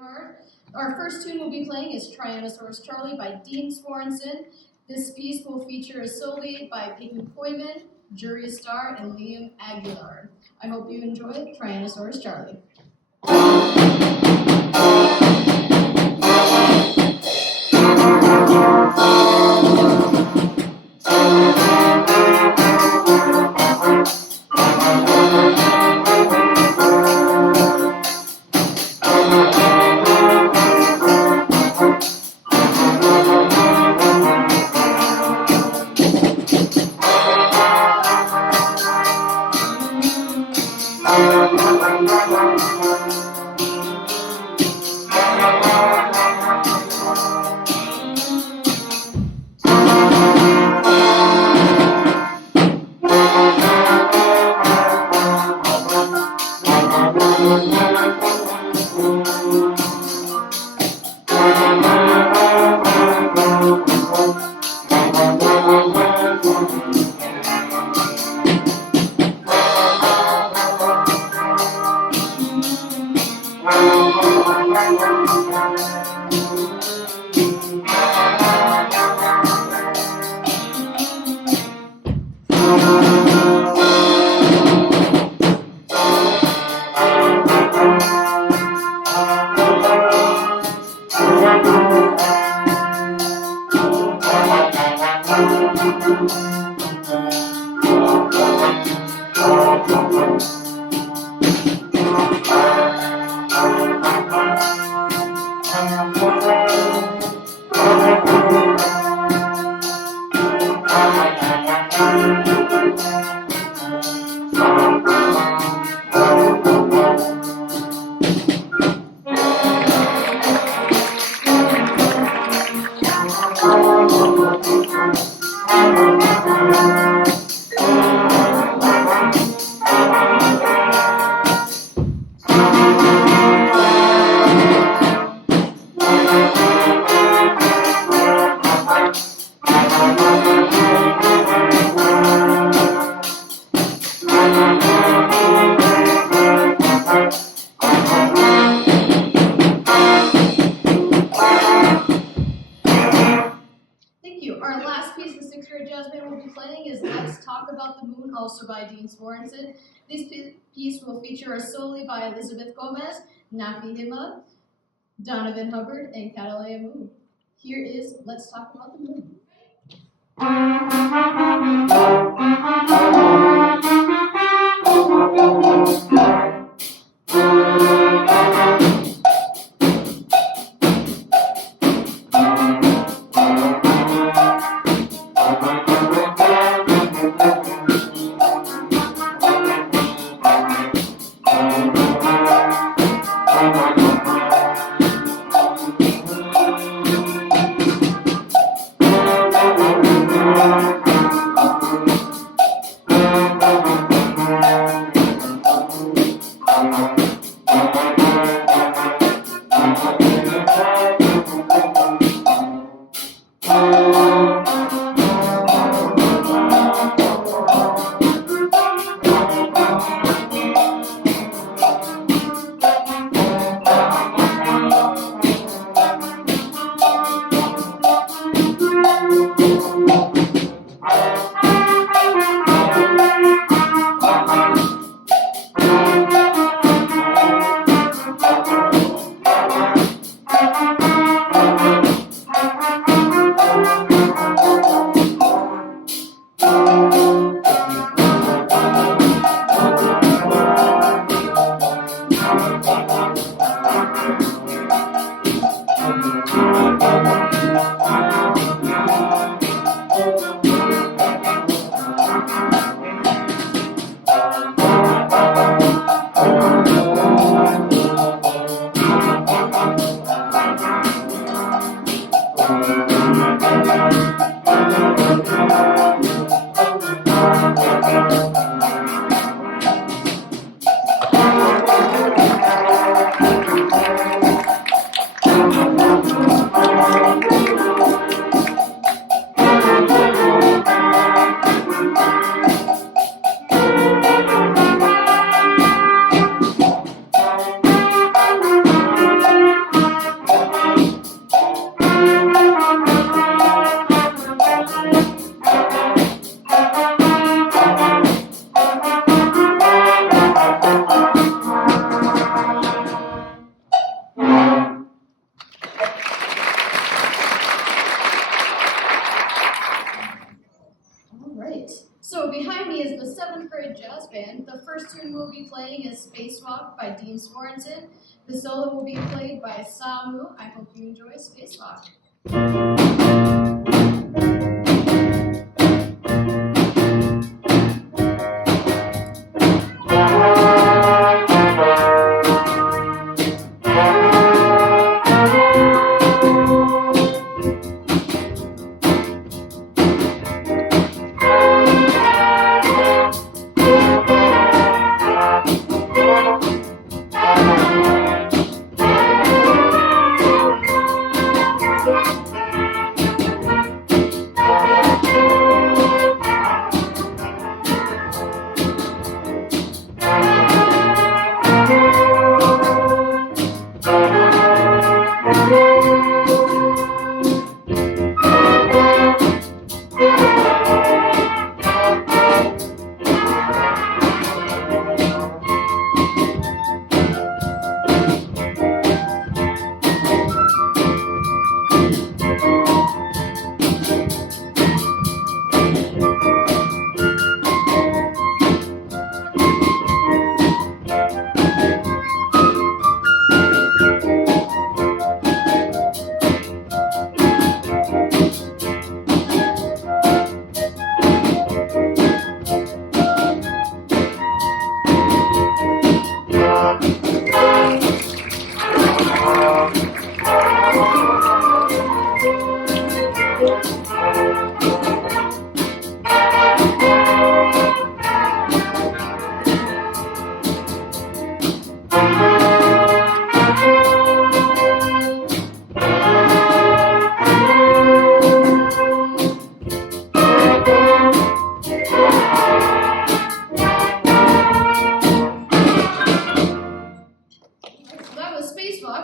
hard. Our first tune we'll be playing is Tyrannosaurus Charlie by Dean Svorensen. This piece will feature a solo by Peyton Koyman, Juria Starr, and Liam Aguilar. I hope you enjoy Tyrannosaurus Charlie. Also by Dean Svorensen. This piece will feature a solo by Elizabeth Gomez, Nafi Hima, Donovan Hubbard, and Catalea Moon. Here is Let's Talk About the Moon. Jazz Band. The first tune we'll be playing is Spacewalk by Dean Svorensen. The solo will be played by Samu. I hope you enjoy Spacewalk.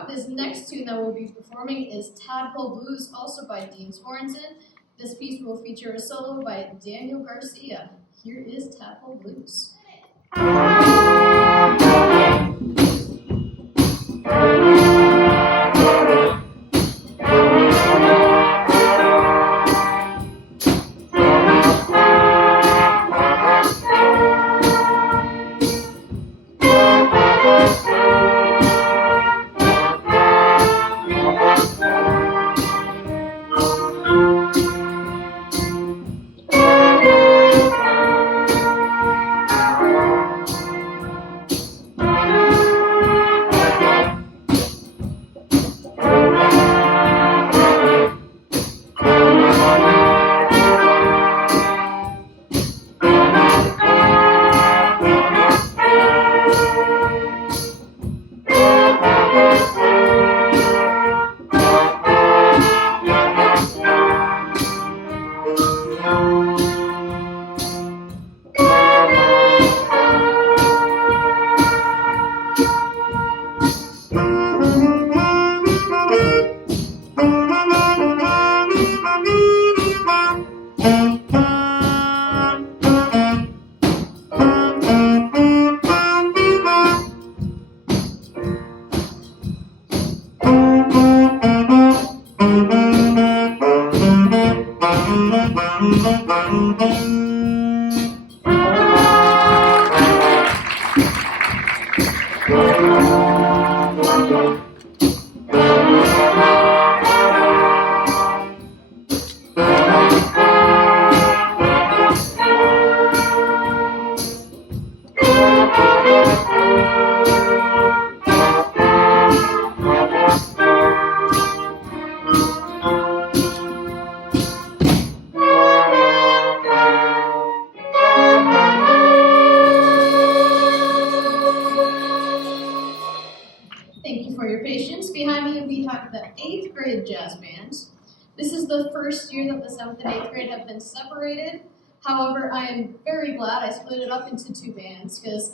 This next tune that we'll be performing is Tadpole Blues, also by Dean Svorensen. This piece will feature a solo by Daniel Garcia. Here is Tadpole Blues. The 8th grade jazz band. This is the first year that the 7th and 8th grade have been separated. However, I am very glad I split it up into 2 bands because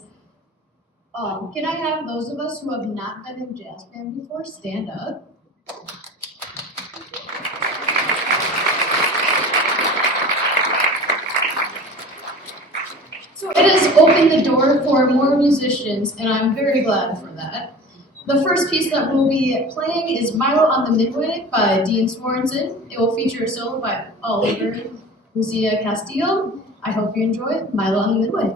can I have those of us who have not been in jazz band before stand up? So it has opened the door for more musicians, and I'm very glad for that. The first piece that we'll be playing is Milo on the Midway by Dean Svorensen. It will feature a solo by Oliver Lucia Castillo. I hope you enjoy Milo on the Midway.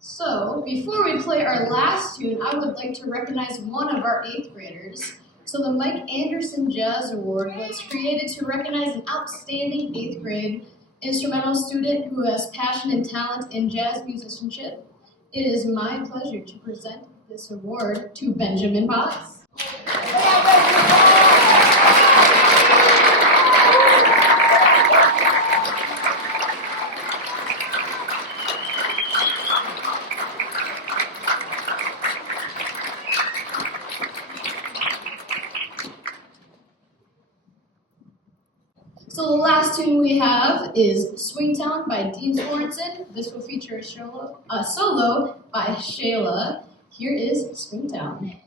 So, before we play our last tune, I would like to recognize one of our 8th graders. So the Mike Anderson Jazz Award was created to recognize an outstanding 8th grade instrumental student who has passion and talent in jazz musicianship. It is my pleasure to present this award to Benjamin Potts. So the last tune we have is Swingtown by Dean Sorensen. This will feature a solo by Shayla. Here is Swingtown.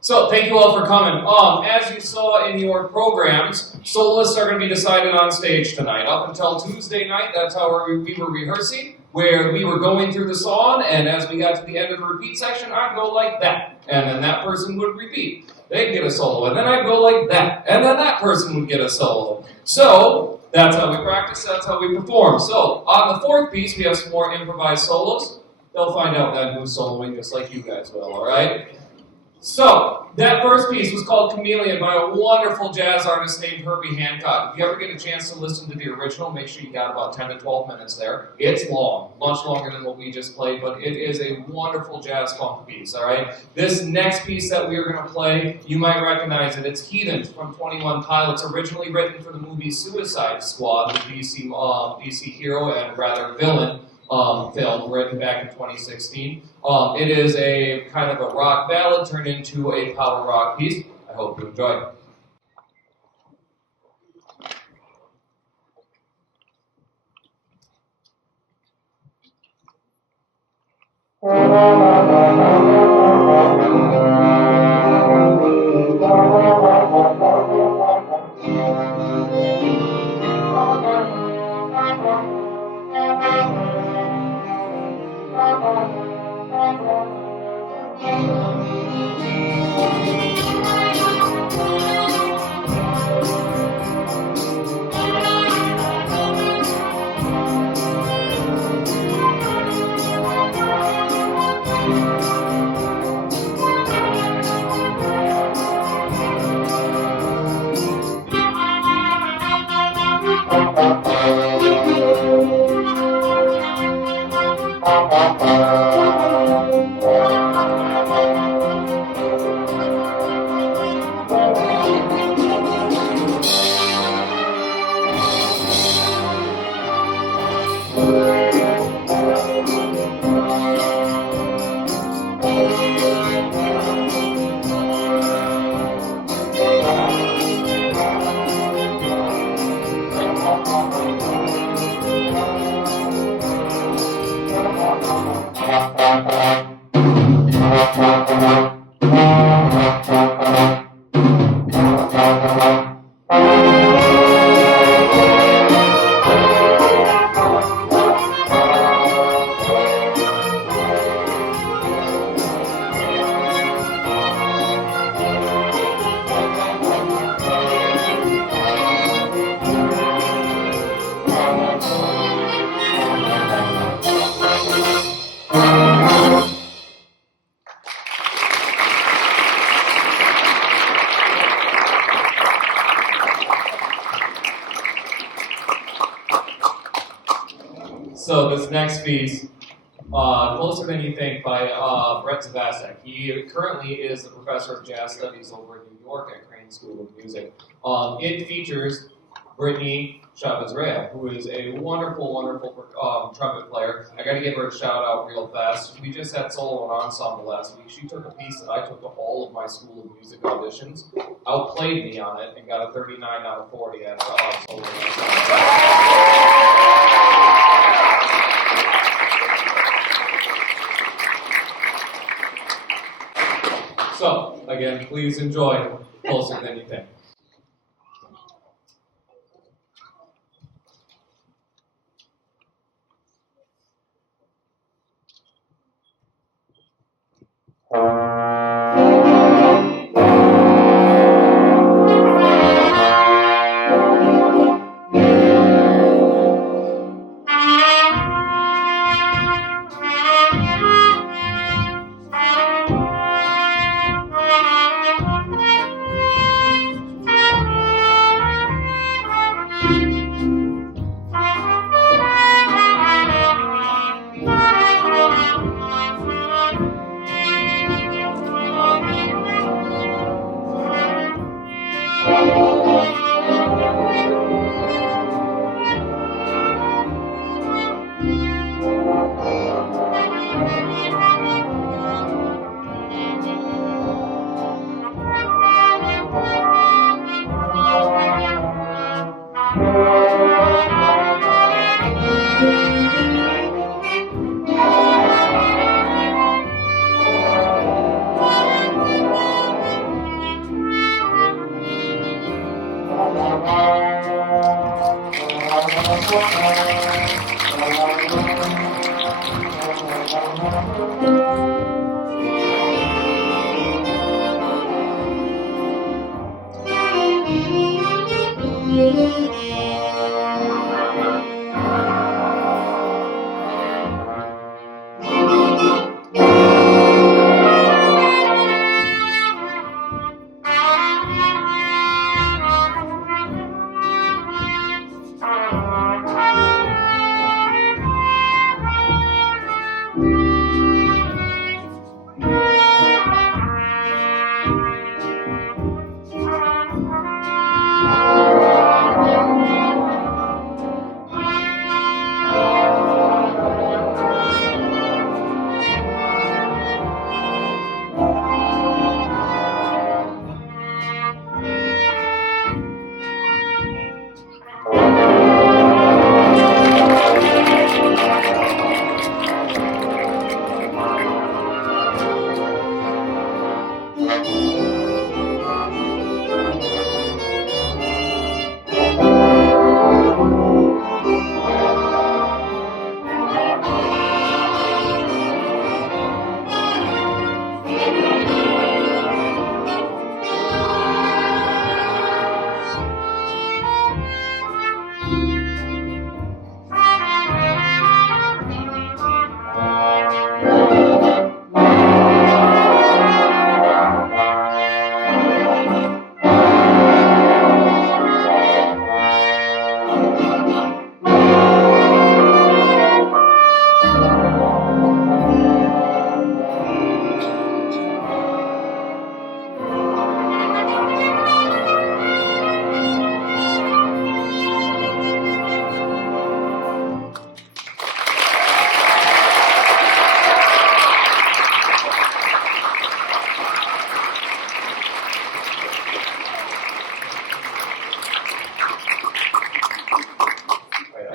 So thank you all for coming. As you saw in your programs, soloists are going to be decided on stage tonight. Up until Tuesday night, that's how we were rehearsing, where we were going through the song, and as we got to the end of the repeat section, I'd go like that, and then that person would repeat. They'd get a solo, and then I'd go like that, and then that person would get a solo. So that's how we practice, that's how we perform. So on the fourth piece, we have some more improvised solos. They'll find out then who's soloing just like you guys will, all right? So, that first piece was called Chameleon by a wonderful jazz artist named Herbie Hancock. If you ever get a chance to listen to the original, make sure you got about 10 to 12 minutes there. It's long, much longer than what we just played, but it is a wonderful jazz funk piece, all right? This next piece that we are going to play, you might recognize it. It's Heathens from 21 Pilots, originally written for the movie Suicide Squad, the DC hero and rather villain film written back in 2016. It is a kind of a rock ballad turned into a power rock piece. I hope you enjoy it. So this next piece, Closer Than You Think by Brett Zavasek. He currently is the professor of jazz studies over in New York at Crane School of Music. It features Brittany Chavez-Rea, who is a wonderful, wonderful trumpet player. I got to give her a shout out real fast. We just had solo and ensemble last week. She took a piece that I took to all of my School of Music auditions, outplayed me on it, and got a 39 out of 40 at solo and ensemble. So, again, please enjoy Closer Than You Think.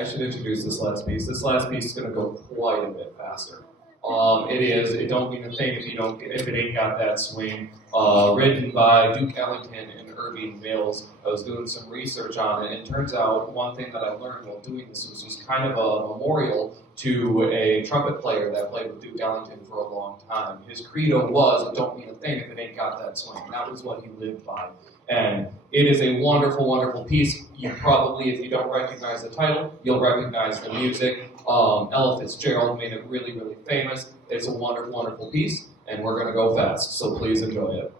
I should introduce this last piece. This last piece is going to go quite a bit faster. It don't mean a thing if it ain't got that swing. Written by Duke Ellington and Irving Mills. I was doing some research on it, and it turns out one thing that I learned while doing this was just kind of a memorial to a trumpet player that played with Duke Ellington for a long time. His credo was, it don't mean a thing if it ain't got that swing. That was what he lived by. And it is a wonderful, wonderful piece. You probably, if you don't recognize the title, you'll recognize the music. Ella Fitzgerald made it really, really famous. It's a wonderful, wonderful piece, and we're going to go fast, so please enjoy it.